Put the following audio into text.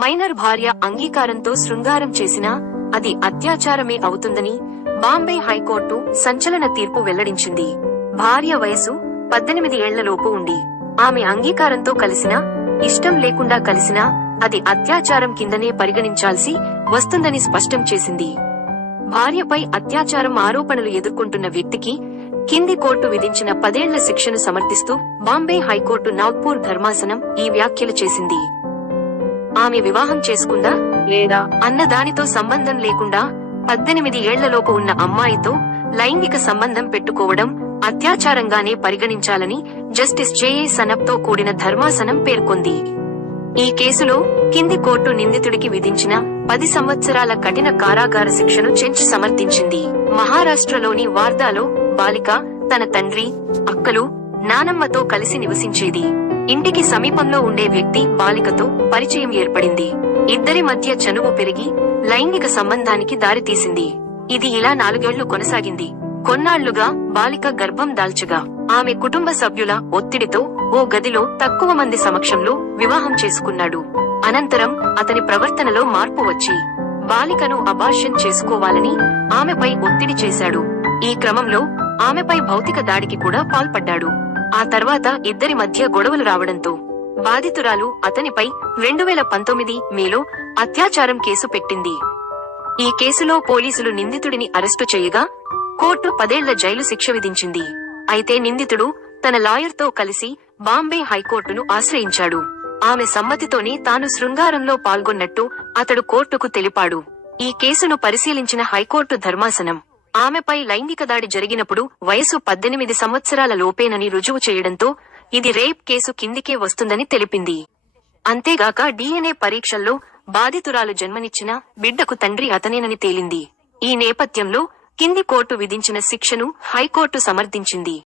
Minor భార్య అంగీకారంతో శృంగారం చేసినా అది అత్యాచారమే అవుతుందని బాంబే హైకోర్టు సంచలన తీర్పు వెల్లడించింది. భార్య వయసు 18 ఏళ్లలోపు ఉండి ఆమె అంగీకారంతో కలిసినా, ఇష్టం లేకుండా కలిసినా అది అత్యాచారం కిందనే పరిగణించాల్సి వస్తుందని స్పష్టం చేసింది. భార్యపై అత్యాచారం ఆరోపణలు ఎదుర్కొంటున్న వ్యక్తికి కింది కోర్టు విధించిన 10 ఏళ్ల శిక్షను సమర్థిస్తూ బాంబే హైకోర్టు నాగ్పూర్ ధర్మాసనం ఈ వ్యాఖ్యలు చేసింది. ఆమె వివాహం చేసుకుందా లేదా అన్న దానితో సంబంధం లేకుండా 18 ఏళ్లలోపు ఉన్న అమ్మాయితో లైంగిక సంబంధం పెట్టుకోవడం అత్యాచారంగానే పరిగణించాలని జస్టిస్ జేఏ సనబ్తో కూడిన ధర్మాసనం పేర్కొంది. ఈ కేసులో కింది కోర్టు నిందితుడికి విధించిన 10 సంవత్సరాల కఠిన కారాగార శిక్షను చెంచ్ సమర్థించింది. మహారాష్ట్రలోని వార్దాలో బాలిక తన తండ్రి, అక్కలు, నానమ్మతో కలిసి నివసించేది. ఇంటికి సమీపంలో ఉండే వ్యక్తి బాలికతో పరిచయం ఏర్పడింది. ఇద్దరి మధ్య చనువు పెరిగి లైంగిక సంబంధానికి దారితీసింది. ఇది ఇలా 4 ఏళ్లు కొనసాగింది. కొన్నాళ్లుగా బాలిక గర్భం దాల్చగా ఆమె కుటుంబ సభ్యుల ఒత్తిడితో ఓ గదిలో తక్కువ మంది సమక్షంలో వివాహం చేసుకున్నాడు. అనంతరం అతని ప్రవర్తనలో మార్పు వచ్చి బాలికను అబార్షన్ చేసుకోవాలని ఆమెపై ఒత్తిడి చేశాడు. ఈ క్రమంలో ఆమెపై భౌతిక దాడికి కూడా పాల్పడ్డాడు. ఆ తర్వాత ఇద్దరి మధ్య గొడవలు రావడంతో బాధితురాలు అతనిపై 2019 మేలో అత్యాచారం కేసు పెట్టింది. ఈ కేసులో పోలీసులు నిందితుడిని అరెస్టు చేయగా కోర్టు 10 ఏళ్ల జైలు శిక్ష విధించింది. అయితే నిందితుడు తన లాయర్తో కలిసి బాంబే హైకోర్టును ఆశ్రయించాడు. ఆమె సమ్మతితోనే తాను శృంగారంలో పాల్గొన్నట్టు అతడు కోర్టుకు తెలిపాడు. ఈ కేసును పరిశీలించిన హైకోర్టు ధర్మాసనం ఆమెపై లైంగిక దాడి జరిగినప్పుడు వయసు 18 సంవత్సరాల లోపేనని రుజువు చేయడంతో ఇది రేప్ కేసు కిందికే వస్తుందని తెలిపింది. అంతేగాక DNA పరీక్షల్లో బాధితురాలు జన్మనిచ్చిన బిడ్డకు తండ్రి అతనేనని తేలింది. ఈ నేపథ్యంలో కింది కోర్టు విధించిన శిక్షను హైకోర్టు సమర్థించింది.